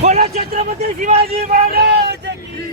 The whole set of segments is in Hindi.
बोलो छत्रपति शिवाजी महाराज की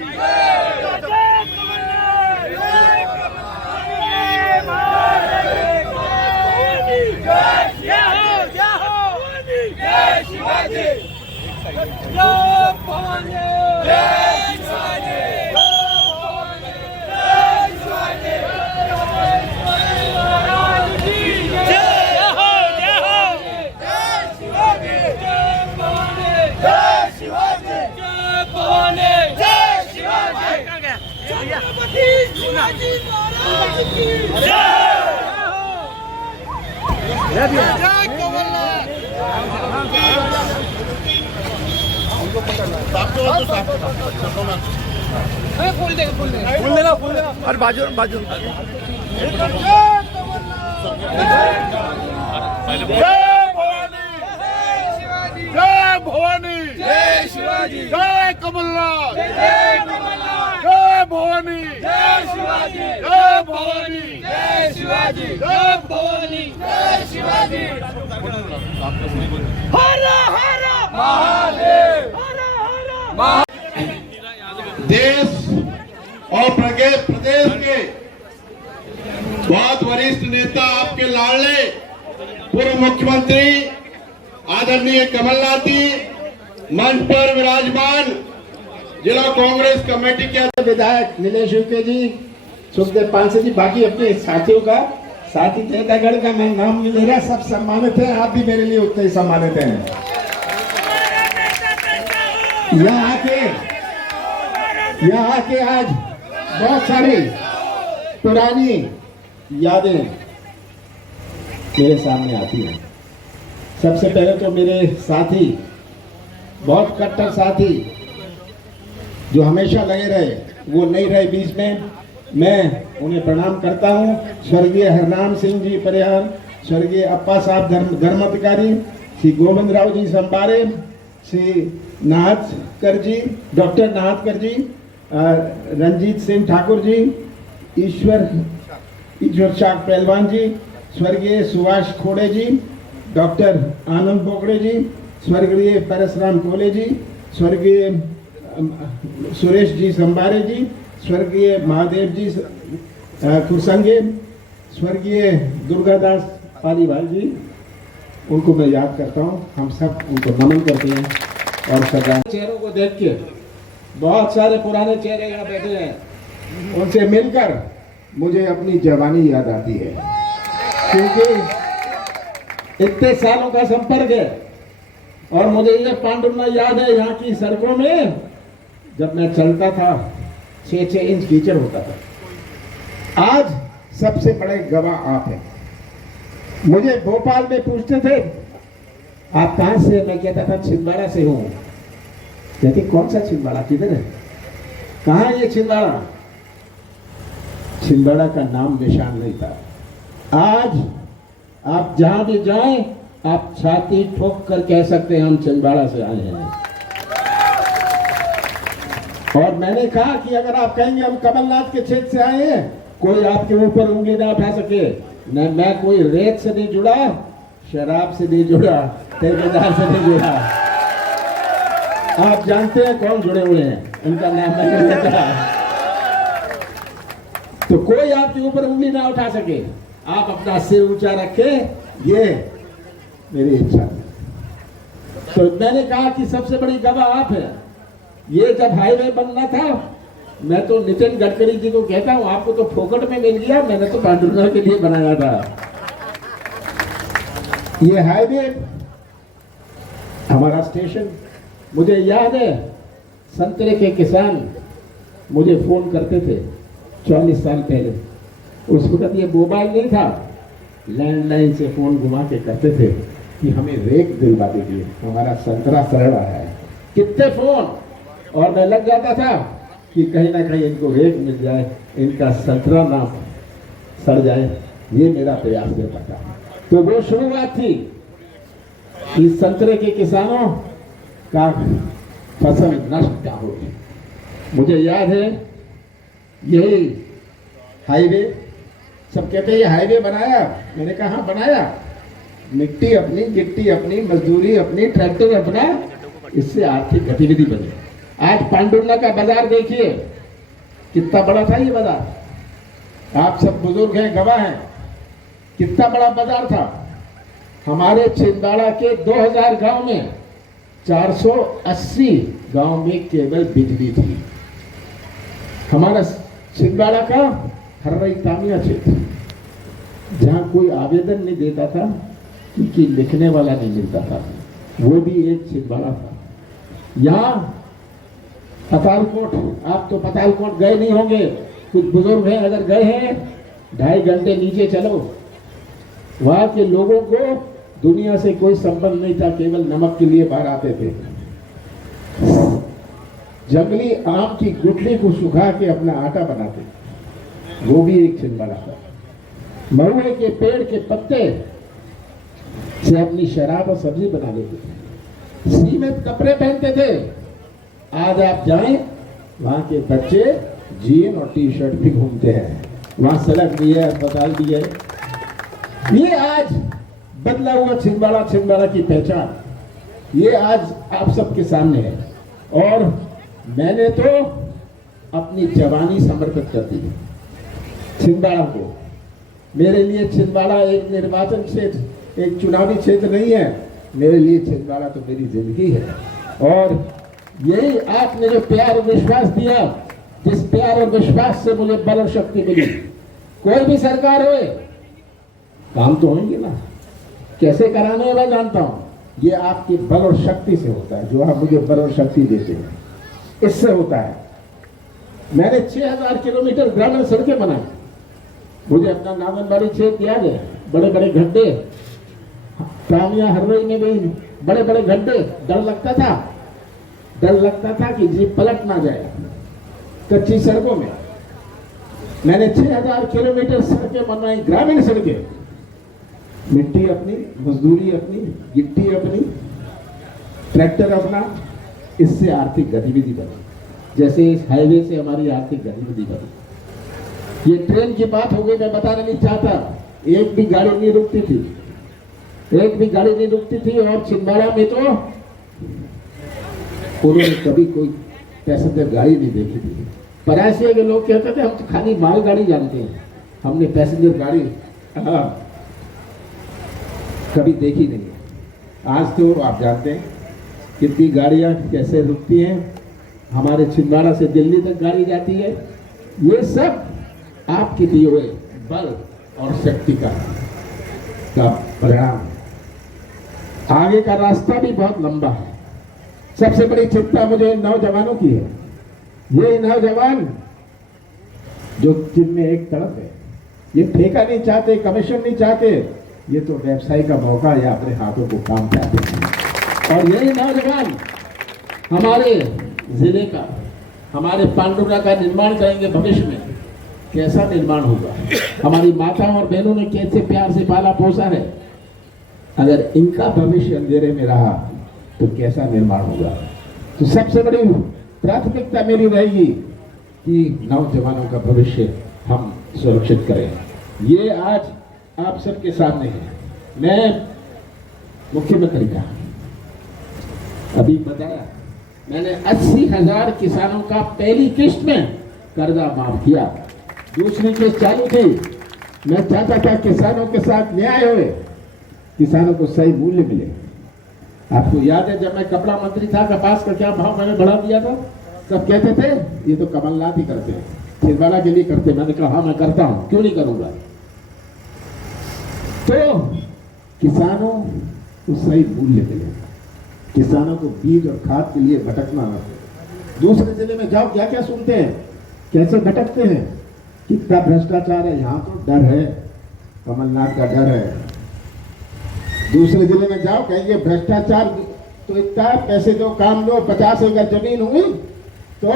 अरे बाजू बाजू जय भवानी, जय शिवाजी, जय कमलनाथ, जय भवानी, जय शिवाजी, जय भवानी, जय शिवाजी, जय भवानी, जय शिवाजी। हर हर महादेव, हर हर। देश और प्रदेश के बहुत वरिष्ठ नेता, आपके लाडले पूर्व मुख्यमंत्री आदरणीय कमलनाथ जी मंच पर विराजमान, जिला कांग्रेस कमेटी के विधायक नीलेश उइके जी, सुखदेव पांसे जी, बाकी अपने साथियों का, साथी नेतागढ़ का मैं नाम नहीं ले रहा, सब सम्मानित हैं। आप भी मेरे लिए उतने ही सम्मानित हैं। यहाँ आके आज बहुत सारी पुरानी यादें मेरे सामने आती हैं। सबसे पहले तो मेरे साथी, बहुत कट्टर साथी जो हमेशा लगे रहे, वो नहीं रहे बीच में, मैं उन्हें प्रणाम करता हूँ। स्वर्गीय हरनाम सिंह जी परिहार, स्वर्गीय अप्पा साहब धर्माधिकारी, श्री गोविंद राव जी संबारे, श्री नाहतकर जी, डॉक्टर नाहतकर जी, रंजीत सिंह ठाकुर जी, ईश्वर चाक पहलवान जी, स्वर्गीय सुभाष खोड़े जी, डॉक्टर आनंद बोकड़े जी, स्वर्गीय परसराम कोले जी, स्वर्गीय सुरेश जी संबारे जी, स्वर्गीय महादेव जी कुरसंगे, स्वर्गीय दुर्गादास पालीवाल जी, उनको मैं याद करता हूँ। हम सब उनको नमन करते हैं और सदा चेहरों को देख के, बहुत सारे पुराने चेहरे यहाँ बैठे हैं, उनसे मिलकर मुझे अपनी जवानी याद आती है, क्योंकि इतने सालों का संपर्क है। और मुझे ये पांडुरना याद है, यहाँ की सड़कों में जब मैं चलता था 6-6 इंच कीचड़ होता था। आज सबसे बड़े गवाह आप हैं। मुझे भोपाल में पूछते थे आप कहां से, मैं कहता था छिंदवाड़ा से हूं। कहती कौन सा छिंदवाड़ा, किधर है, कहां ये छिंदवाड़ा? छिंदवाड़ा का नाम निशान नहीं था। आज आप जहां भी जाएं, आप छाती ठोक कर कह सकते हैं हम छिंदवाड़ा से आए हैं। और मैंने कहा कि अगर आप कहेंगे हम कमलनाथ के क्षेत्र से आए हैं, कोई आपके ऊपर उंगली ना उठा सके। न मैं कोई रेत से नहीं जुड़ा, शराब से नहीं जुड़ा, ठेकेदार से नहीं जुड़ा। आप जानते हैं कौन जुड़े हुए हैं, उनका नाम मैंने लेता। तो कोई आपके ऊपर उंगली ना उठा सके, आप अपना सिर ऊंचा रखें, ये मेरी इच्छा है। तो मैंने कहा कि सबसे बड़ी गवाह आप है। ये जब हाईवे बनना था, मैं तो नितिन गडकरी जी को कहता हूं, आपको तो फोकट में मिल गया, मैंने तो पांडुरंग के लिए बनाया था। ये हाईवे हमारा स्टेशन मुझे याद है संतरे के किसान मुझे फोन करते थे 40 साल पहले। उस वक्त ये मोबाइल नहीं था, लैंडलाइन से फोन घुमा के कहते थे कि हमें रेक दिलवा दीजिए, हमारा संतरा सड़ रहा है। कितने फोन, और मैं लग जाता था कि कहीं ना कहीं इनको रेक मिल जाए, इनका संतरा ना सड़ जाए, ये मेरा प्रयास रहता था। तो वो शुरुआत थी कि संतरे के किसानों का फसल नष्ट क्या हो गई। मुझे याद है यही हाईवे, सब कहते हैं ये हाईवे बनाया, मैंने कहा हाँ बनाया, मिट्टी अपनी, गिट्टी अपनी, मजदूरी अपनी, ट्रैक्टर अपना, इससे आर्थिक गतिविधि बनी। आज पांडुर्ला का बाजार देखिए, कितना बड़ा था ये बाजार, आप सब बुजुर्ग हैं, गवाह हैं, कितना बड़ा बाजार था। हमारे छिंदवाड़ा के 2000 गांव में 480 गांव में केवल बिजली थी। हमारा छिंदवाड़ा का हर्रई तामिया क्षेत्र, जहां कोई आवेदन नहीं देता था क्योंकि लिखने वाला नहीं मिलता था, वो भी एक छिंदवाड़ा था। यहाँ पतालकोट, आप तो पतालकोट गए नहीं होंगे, कुछ बुजुर्ग हैं, अगर गए हैं 2.5 घंटे नीचे चलो, वहां के लोगों को दुनिया से कोई संबंध नहीं था, केवल नमक के लिए बाहर आते थे। जंगली आम की गुठली को सुखा के अपना आटा बनाते, वो भी एक छिंदवाड़ा था। महुए के पेड़ के पत्ते से अपनी शराब और सब्जी बना लेते थे, सीमित कपड़े पहनते थे। आज आप जाएं, वहां के बच्चे जीन और टी शर्ट भी घूमते हैं, वहां सड़क भी है, अस्पताल भी है। ये आज बदला हुआ छिंदवाड़ा, छिंदवाड़ा की पहचान, ये आज आप सबके सामने है। और मैंने तो अपनी जवानी समर्पित कर दी छिंदवाड़ा को। मेरे लिए छिंदवाड़ा एक निर्वाचन क्षेत्र, एक चुनावी क्षेत्र नहीं है, मेरे लिए छिंदवाड़ा तो मेरी जिंदगी है। और यही आपने जो प्यार और विश्वास दिया, जिस प्यार और विश्वास से मुझे बल और शक्ति मिली, कोई भी सरकार होए, काम तो होंगे ना, कैसे कराने हैं मैं जानता हूं, ये आपकी बल और शक्ति से होता है, जो आप मुझे बल और शक्ति देते हैं, इससे होता है। मैंने 6000 किलोमीटर ग्रामीण सड़कें बनाई। मुझे अपना नागनबाड़ी क्षेत्र याद है, बड़े बड़े गड्ढे, तामिया हरवई में भी बड़े बड़े गड्ढे, डर लगता था कि जीप पलट ना जाए कच्ची सड़कों में। मैंने 6000 किलोमीटर सड़कें बनवाई, ग्रामीण सड़कें, मिट्टी अपनी, मजदूरी अपनी, गिट्टी अपनी, ट्रैक्टर अपना, इससे आर्थिक गतिविधि बनी। जैसे इस हाईवे से हमारी आर्थिक गतिविधि बनी। ये ट्रेन की बात हो गई, मैं बताना नहीं चाहता, एक भी गाड़ी नहीं रुकती थी, और छिंदवाड़ा में तो उन्होंने कभी कोई पैसेंजर गाड़ी नहीं देखी थी। परासिया के लोग कहते थे हम तो खाली माल गाड़ी जानते हैं, हमने पैसेंजर गाड़ी कभी देखी नहीं है। आज तो आप जानते हैं कितनी गाड़ियां कैसे रुकती हैं, हमारे छिंदवाड़ा से दिल्ली तक गाड़ी जाती है। ये सब आपके दिए हुए बल और शक्ति का परिणाम है। आगे का रास्ता भी बहुत लंबा है। सबसे बड़ी चिंता मुझे नौजवानों की है। ये नौजवान जो जिनमें एक तरफ है, ये ठेका नहीं चाहते, कमीशन नहीं चाहते, ये तो व्यवसाय का मौका या अपने हाथों को काम चाहते हैं। और यही नौजवान हमारे जिले का, हमारे पांडुरा का निर्माण करेंगे भविष्य में। कैसा निर्माण होगा? हमारी माताओं और बहनों ने कैसे प्यार से पाला पोसा है, अगर इनका भविष्य अंधेरे में रहा तो कैसा निर्माण होगा? तो सबसे बड़ी प्राथमिकता मेरी रहेगी कि नौजवानों का भविष्य हम सुरक्षित करें। ये आज आप सबके सामने है। मैं मुख्यमंत्री का अभी बताया, मैंने 80,000 किसानों का पहली किस्त में कर्जा माफ किया, दूसरी किस्त चालू थी। मैं चाहता था किसानों के साथ न्याय होए, किसानों को सही मूल्य मिले। आपको याद है जब मैं कपड़ा मंत्री था, कपास का क्या भाव मैंने बढ़ा दिया था? सब कहते थे ये तो कमलनाथ ही करते हैं, छिंदवाड़ा के लिए करते। मैंने कहा हाँ मैं करता हूं, क्यों नहीं करूंगा। तो किसानों को सही मूल्य मिले, किसानों को बीज और खाद के लिए भटकना न पड़े। दूसरे जिले में जाओ, क्या क्या सुनते हैं, कैसे भटकते हैं, कितना भ्रष्टाचार है। यहाँ तो डर है, कमलनाथ का डर है। दूसरे जिले में जाओ, कहेंगे भ्रष्टाचार तो इतना, पैसे दो, काम दो, 50 एकड़ जमीन हुई तो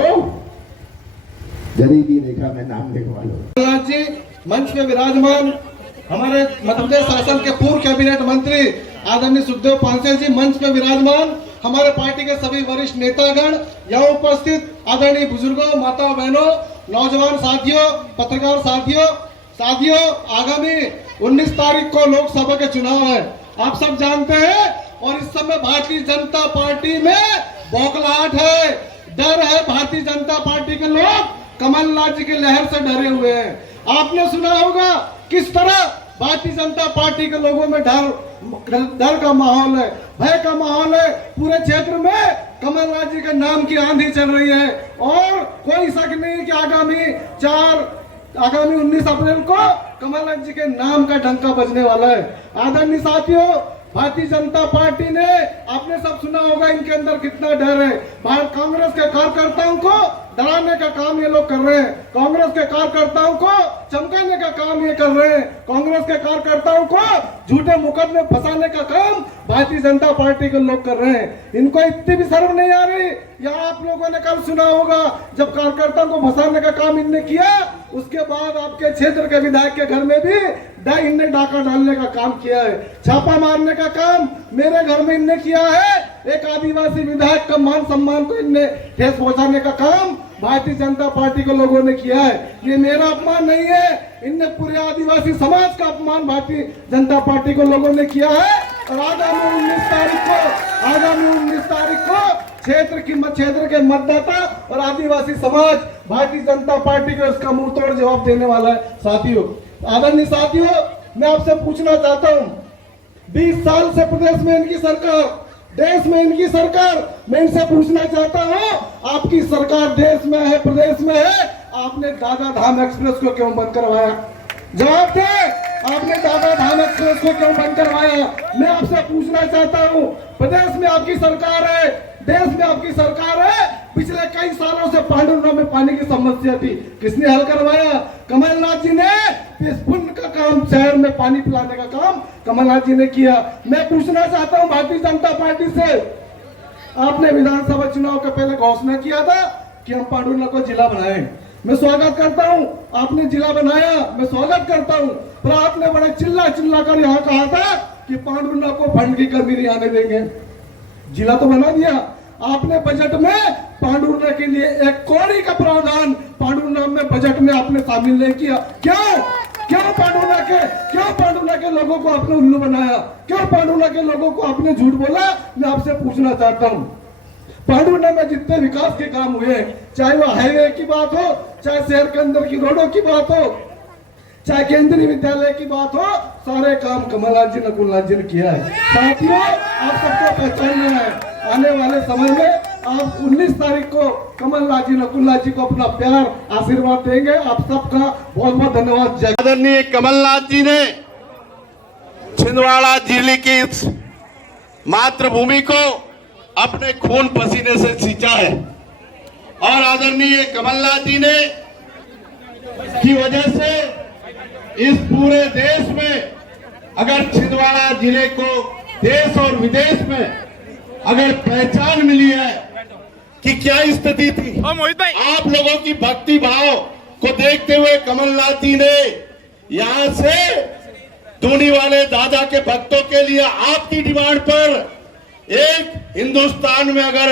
गरीबी रेखा में नाम लिखवा लो। कमलनाथ जी मंच में विराजमान, हमारे मध्य प्रदेश शासन के पूर्व कैबिनेट मंत्री आदरणीय सुखदेव पांसे जी मंच पे विराजमान, हमारे पार्टी के सभी वरिष्ठ नेतागण यहाँ उपस्थित, आदरणीय बुजुर्गों, माता बहनों, नौजवान साथियों, पत्रकार साथियों, आगामी 19 तारीख को लोकसभा के चुनाव है, आप सब जानते हैं। और इस समय भारतीय जनता पार्टी में बौखलाहट है, डर है। भारतीय जनता पार्टी के लोग कमलनाथ जी की लहर से डरे हुए हैं। आपने सुना होगा किस तरह भारतीय जनता पार्टी के लोगों में डर का माहौल है, भय का माहौल है। पूरे क्षेत्र में कमलनाथ जी के नाम की आंधी चल रही है और कोई शक नहीं कि आगामी 19 अप्रैल को कमलनाथ जी के नाम का डंका बजने वाला है। आदरणीय साथियों, भारतीय जनता पार्टी ने, आपने सब सुना होगा इनके अंदर कितना डर है। कांग्रेस के कार्यकर्ताओं को डराने का काम ये लोग कर रहे हैं, कांग्रेस के कार्यकर्ताओं को चमकाने का काम ये कर रहे हैं, कांग्रेस के कार्यकर्ताओं को झूठे मुकदमे फंसाने का काम भारतीय जनता पार्टी के लोग कर रहे हैं। इनको इतनी भी शर्म नहीं आ रही। या आप लोगों ने कल सुना होगा जब कार्यकर्ताओं को फंसाने का काम इनने किया, उसके बाद आपके क्षेत्र के विधायक के घर में भी इनने डाका डालने का काम किया है, छापा मारने का काम मेरे घर में इनने किया है। एक आदिवासी विधायक का मान सम्मान को इनने ठेस पहुंचाने का काम भारतीय जनता पार्टी के लोगों ने किया है। ये मेरा अपमान नहीं है, इनने पूरे आदिवासी समाज का अपमान भारतीय जनता पार्टी के लोगों ने किया है। और आगामी 19 तारीख को क्षेत्र के मतदाता और आदिवासी समाज भारतीय जनता पार्टी को इसका मुंह तोड़ जवाब देने वाला है। साथियों, आदरणीय साथियों, मैं आपसे पूछना चाहता हूं, 20 साल से प्रदेश में इनकी सरकार, देश में इनकी सरकार, मैं इनसे पूछना चाहता हूं, आपकी सरकार देश में है, प्रदेश में है, आपने दादा धाम एक्सप्रेस को क्यों बंद करवाया? जवाब दे, आपने दादा धाम एक्सप्रेस को क्यों बंद करवाया? मैं आपसे पूछना चाहता हूं, प्रदेश में आपकी सरकार है, देश में आपकी सरकार है, पिछले कई सालों से पांडुरंगा में पानी की समस्या थी, किसने हल करवाया? कमलनाथ जी ने। इस पुण्य का काम, शहर में पानी पिलाने का काम कमलनाथ जी ने किया। मैं पूछना चाहता हूं भारतीय जनता पार्टी से, आपने विधानसभा चुनाव के पहले घोषणा किया था कि हम पांडुरंगा को जिला बनाएं। मैं स्वागत करता हूं, आपने जिला बनाया, मैं स्वागत करता हूं। पर आपने बड़े चिल्ला कर यहाँ कहा था कि पांडुरंगा को फंड की कमी नहीं आने देंगे। जिला तो बना दिया आपने। बजट में पांडुरंगा के लिए 1 कौड़ी का प्रावधान पांडुरंगा में बजट में आपने शामिल नहीं किया। क्यों पांडुरंगा के लोगों को आपने उल्लू बनाया? क्यों पांडुरंगा के लोगों को आपने झूठ बोला? मैं आपसे पूछना चाहता हूं, पांडुरंगा में जितने विकास के काम हुए, चाहे वो हाईवे की बात हो, चाहे शहर के अंदर की रोडों की बात हो, चाहे केंद्रीय विद्यालय की बात हो, सारे काम कमलनाथ जी, नकुलनाथ जी ने किया है। साथियों, आप सबको पहचानना है, आने वाले समय में आप 19 तारीख को कमलनाथ जी, नकुलनाथ जी को अपना प्यार, आशीर्वाद देंगे। आप सबका बहुत बहुत धन्यवाद। आदरणीय कमलनाथ जी ने छिंदवाड़ा जिले की इस मातृभूमि को अपने खून पसीने से सींचा है और आदरणीय कमलनाथ जी ने की वजह से इस पूरे देश में, अगर छिंदवाड़ा जिले को देश और विदेश में अगर पहचान मिली है कि क्या स्थिति थी, आप लोगों की भक्ति भाव को देखते हुए कमलनाथ जी ने यहां से धूनी वाले दादा के भक्तों के लिए आपकी डिमांड पर एक हिंदुस्तान में अगर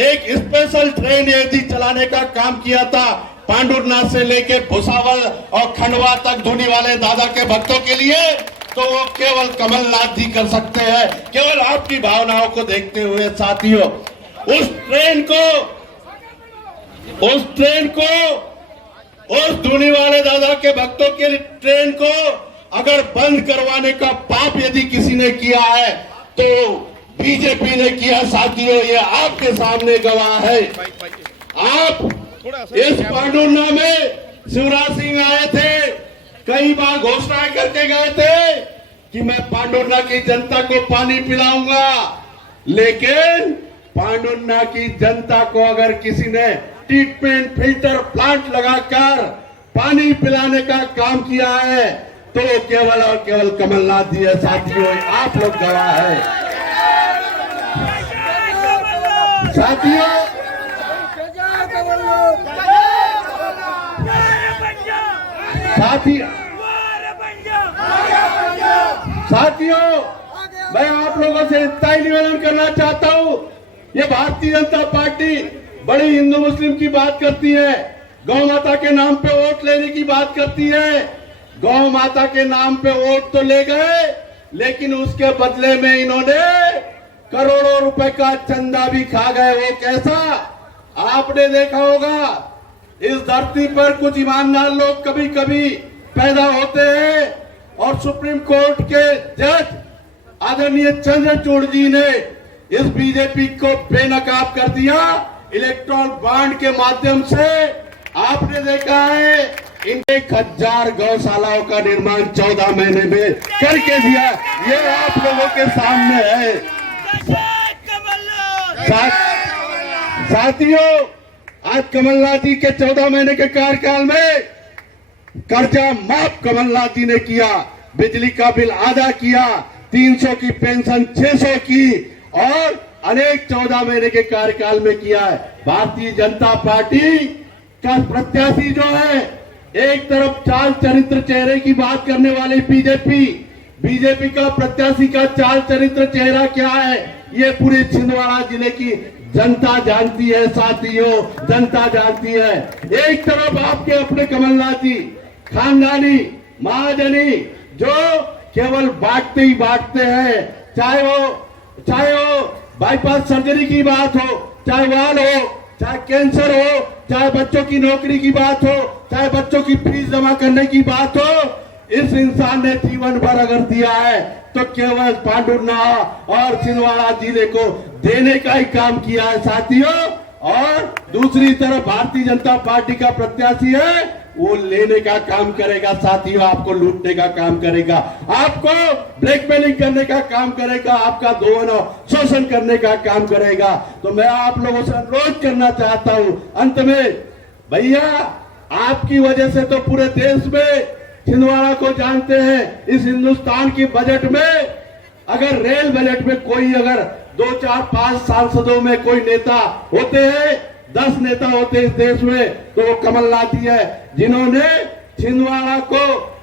एक स्पेशल ट्रेन यदि चलाने का काम किया था, पांडुरनाथ से लेकर भुसावल और खंडवा तक धूनी वाले दादा के भक्तों के लिए, तो वो केवल कमलनाथ जी कर सकते हैं, केवल आपकी भावनाओं को देखते हुए। साथियों, उस ट्रेन को उस धूनी वाले दादा के भक्तों के ट्रेन को अगर बंद करवाने का पाप यदि किसी ने किया है तो बीजेपी ने किया। साथियों, ये आपके सामने गवाह है। आप इस पांडुरंगा में शिवराज सिंह आए थे, कई बार घोषणाएं करके गए थे कि मैं पांडुरंगा की जनता को पानी पिलाऊंगा, लेकिन पांडुन्ना की जनता को अगर किसी ने ट्रीटमेंट फिल्टर प्लांट लगाकर पानी पिलाने का काम किया है तो केवल और केवल कमलनाथ जी है। साथियों, आप लोग गवाह है। साथियों, साथियों, मैं आप लोगों से इतना ही निवेदन करना चाहता हूं, ये भारतीय जनता पार्टी बड़ी हिंदू मुस्लिम की बात करती है, गौ माता के नाम पे वोट लेने की बात करती है। गौ माता के नाम पे वोट तो ले गए, लेकिन उसके बदले में इन्होंने करोड़ों रुपए का चंदा भी खा गए। वो कैसा, आपने देखा होगा, इस धरती पर कुछ ईमानदार लोग कभी कभी पैदा होते हैं और सुप्रीम कोर्ट के जज आदरणीय चंद्रचूड़ जी ने इस बीजेपी को बेनकाब कर दिया इलेक्ट्रॉल बॉन्ड के माध्यम से। आपने देखा है, इन 1000 गौशालाओं का निर्माण 14 महीने में करके दिया। ये आप लोगों के सामने है। साथियों, आज कमलनाथ जी के 14 महीने के कार्यकाल में कर्जा माफ कमलनाथ जी ने किया, बिजली का बिल आधा किया, 300 की पेंशन 600 की, और अनेक 14 महीने के कार्यकाल में किया है। भारतीय जनता पार्टी का प्रत्याशी जो है, एक तरफ चाल चरित्र चेहरे की बात करने वाले बीजेपी का प्रत्याशी का चाल चरित्र चेहरा क्या है, ये पूरे छिंदवाड़ा जिले की जनता जानती है। साथियों, जनता जानती है। एक तरफ आपके अपने कमलनाथ जी खानदानी महाजनी जो केवल बांटते ही बांटते हैं, चाहे वो बाईपास सर्जरी की बात हो, चाहे वाल हो, चाहे कैंसर हो, चाहे बच्चों की नौकरी की बात हो, चाहे बच्चों की फीस जमा करने की बात हो। इस इंसान ने जीवन भर अगर दिया है तो केवल पांडुन्ना और छिंदवाड़ा जिले को देने का ही काम किया है। साथियों, और दूसरी तरफ भारतीय जनता पार्टी का प्रत्याशी है, वो लेने का काम करेगा। साथियों, आपको लूटने का काम करेगा, आपको ब्लैकमेलिंग करने का काम करेगा, आपका दोनों शोषण करने का काम करेगा। तो मैं आप लोगों से अनुरोध करना चाहता हूं, अंत में, भैया आपकी वजह से तो पूरे देश में छिंदवाड़ा को जानते हैं। इस हिंदुस्तान की बजट में अगर रेल बजट में कोई अगर 2, 4, 5 सांसदों में कोई नेता होते हैं, 10 नेता होते इस देश में, तो वो कमलनाथ जी है, जिन्होंने छिंदवाड़ा को,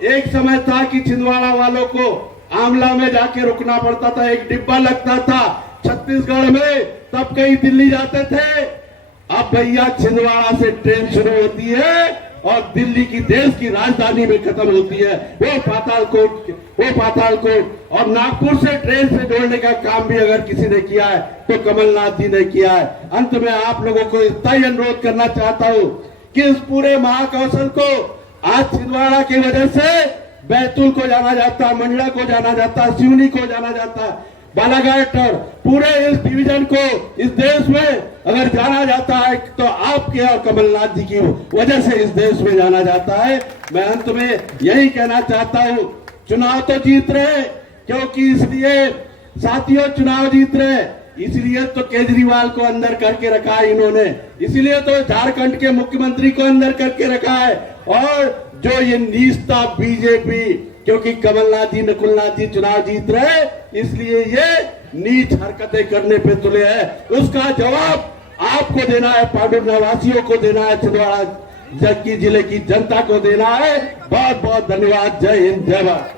एक समय था कि छिंदवाड़ा वालों को आमला में जाके रुकना पड़ता था, एक डिब्बा लगता था छत्तीसगढ़ में, तब कहीं दिल्ली जाते थे। अब भैया छिंदवाड़ा से ट्रेन शुरू होती है और दिल्ली की, देश की राजधानी में खत्म होती है, वो पातालकोट, और नागपुर से ट्रेन से जोड़ने का काम भी अगर किसी ने किया है तो कमलनाथ जी ने किया है। अंत में आप लोगों को इतना ही अनुरोध करना चाहता हूं कि इस पूरे महाकौशल को आज छिंदवाड़ा की वजह से बैतूल को जाना जाता, मंडला को जाना जाता, सिवनी को जाना जाता, बालाघाट, और पूरे इस डिवीजन को इस देश में अगर जाना जाता है तो आपके और कमलनाथ जी की वजह से इस देश में जाना जाता है। मैं अंत में यही कहना चाहता हूं, चुनाव तो जीत रहे, क्योंकि इसलिए साथियों चुनाव जीत रहे, इसलिए तो केजरीवाल को अंदर करके रखा है इन्होंने, इसलिए तो झारखंड के मुख्यमंत्री को अंदर करके रखा है, और जो ये नीचता बीजेपी, क्योंकि कमलनाथ जी, नकुलनाथ जी चुनाव जीत रहे, इसलिए ये नीच हरकतें करने पे तुले हैं। उसका जवाब आपको देना है, पांडुन्ना वासियों को देना है, छिंदवाड़ा जिले की जनता को देना है। बहुत बहुत धन्यवाद। जय हिंद, जय भारत।